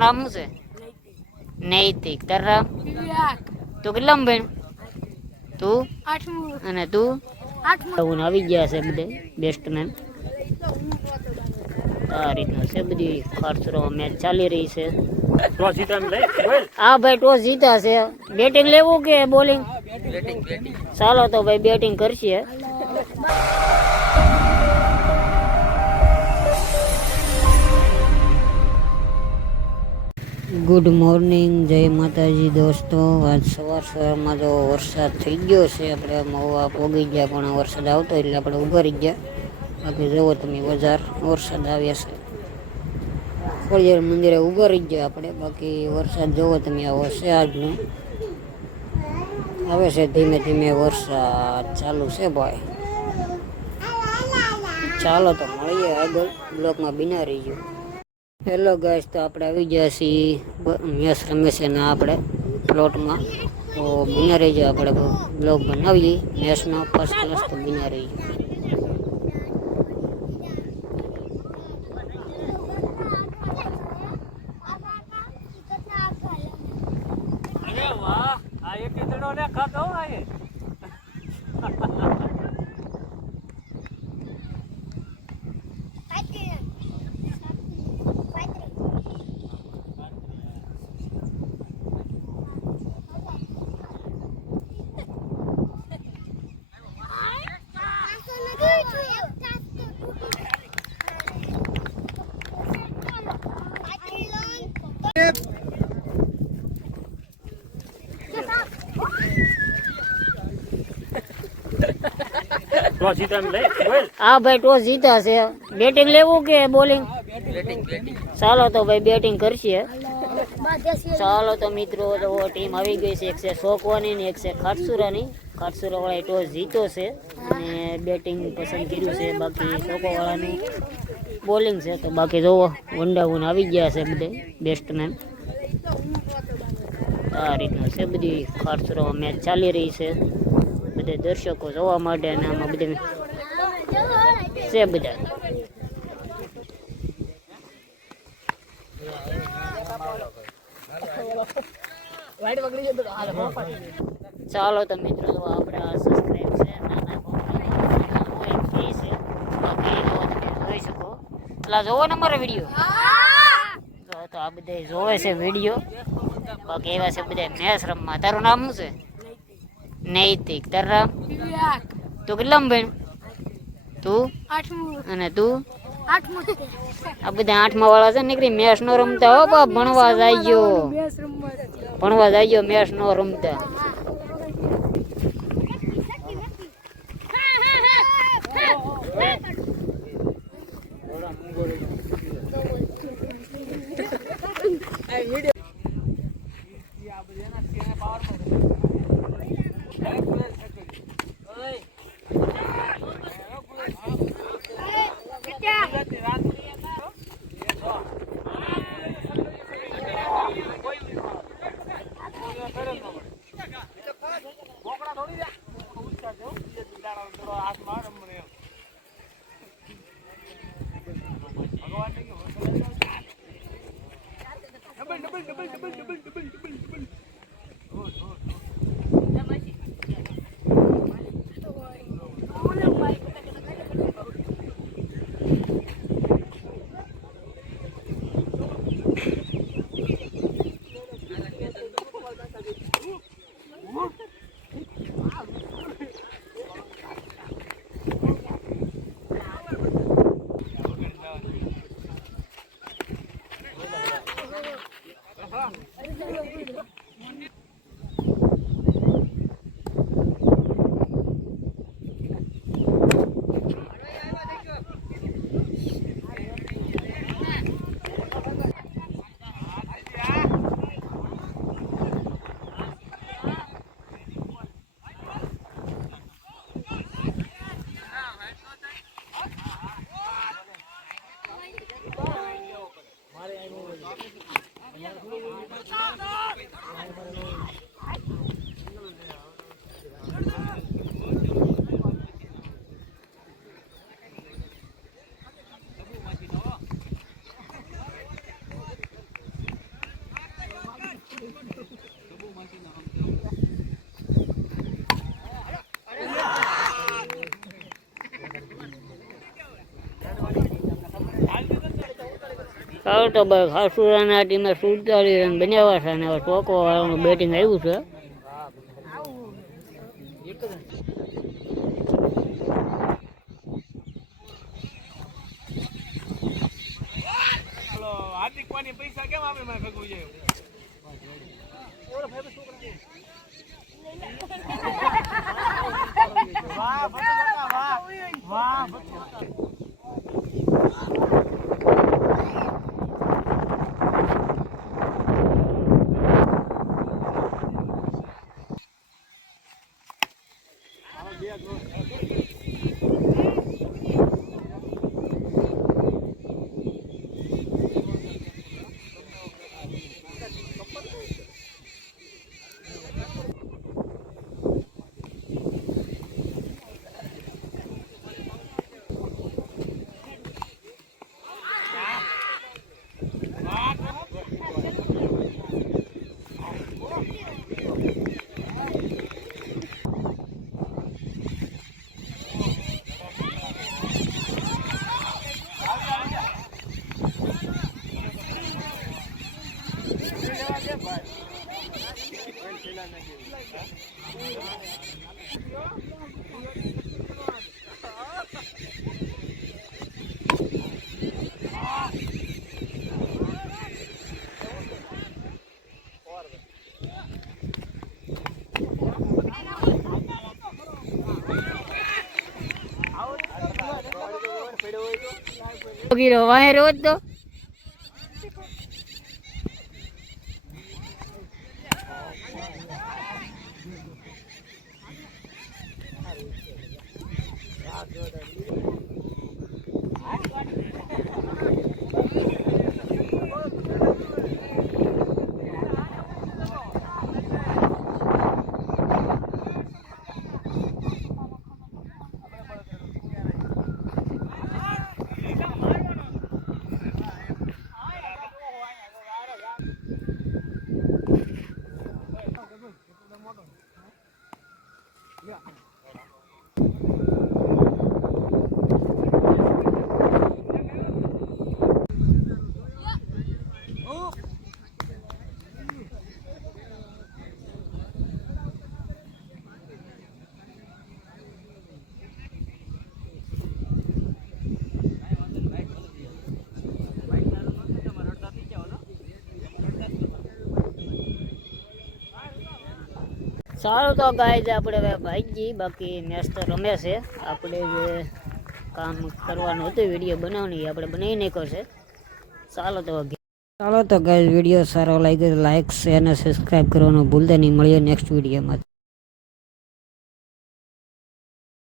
નામ શું છે? નૈતિક. તારા તું કેટલામ બેન? તું અને તું આવી ગયા છે બધે બેસ્ટમેન. આ રીતનું છે બધી ખારસરો મેચ ચાલી રહી છે. હા ભાઈ ટોસ જીતા છે. બેટિંગ લેવું કે બોલિંગ? ચાલો તો ભાઈ બેટિંગ કરશે. ગુડ મોર્નિંગ, જય માતાજી દોસ્તો. આજ સવારમાં તો વરસાદ થઈ ગયો છે. આપણે મહુવા પોગી ગયા પણ વરસાદ આવતો એટલે આપણે ઊભા રહી ગયા. બાકી જુઓ તમે બજાર વરસાદ આવ્યા છે. ખોડિયાર મંદિરે ઊભા રહી ગયા આપણે. બાકી વરસાદ જુઓ તમે આવો છે આજનો. આવે છે ધીમે ધીમે વરસાદ ચાલુ છે ભાઈ. ચાલો તો મળીએ આગળ બ્લોકમાં બિના રહી ગયો. હેલો ગાઈસ, તો આપણે આવી ગયા છીએ મેચ રમે છે ને આપણે પ્લોટમાં. તો બિના રહી જાય, આપણે બ્લોગ બનાવીએ મેચનો ફર્સ્ટ ક્લાસ. તો બિના રહી જાય. હા ભાઈ ટોસ જીતા છે. બેટિંગ લેવું કે બોલિંગ? ચાલો તો ભાઈ બેટિંગ કરશે. ચાલો તો મિત્રો, તો ટીમ આવી ગઈ છે. એક છે શોકવાની ને એક છે ખાટસુરાની. ખાટસુરા વાળા ટોસ જીતો છે અને બેટિંગ પસંદ કર્યું છે. બાકી શોકો વાળાનું બોલિંગ છે. તો બાકી જોવો વંડાવન આવી ગયા છે બધે બેસ્ટમેન. આ રીતનું છે બધી ખાટસુરા મેચ ચાલી રહી છે. બધે દર્શકો જોવા માટે અને આમાં બધે છે બધા. ચાલો તો મિત્રો, આપણા સબસ્ક્રાઇબ છે નાના ફ્રી છે. બાકી જોઈ શકો એટલે જોવો ને અમારો વિડીયો. તો આ બધા જોવે છે વિડીયો. બાકી એવા છે બધા મેચ રમવા. તારું નામ શું છે? નૈતિક. તારા તું કેટલામ બેન? તું અને તું? આ બધા 8મા વાળા છે. નીકળી મેચ નો રમતા. હો બાપ, ભણવા જાય ગયો. ભણવા જાય ગયો, મેચ નો રમતા. ચાલો તો ભાઈ ખાસુરાના ટીમે 47 રન બનાવ્યા છે અને હવે ચોકો વાળાનું બેટિંગ આવ્યું છે. પૈસા કેમ આપે મારે ભેગું છે વાહ વાહ વાય રોજ તો સારું તો ગાઈઝ આપણે હવે ભાઈજી બાકી મેચ તો રમે છે. આપણે જે કામ કરવાનું હતું વિડીયો બનાવવાની આપણે બનાવી નાખ્યો છે. ચાલો તો ગાઈઝ વિડીયો સારો લાગ્યો લાઈક શેર અને સબસ્ક્રાઈબ કરવાનું ભૂલતા નહીં. મળીએ નેક્સ્ટ વિડીયોમાં.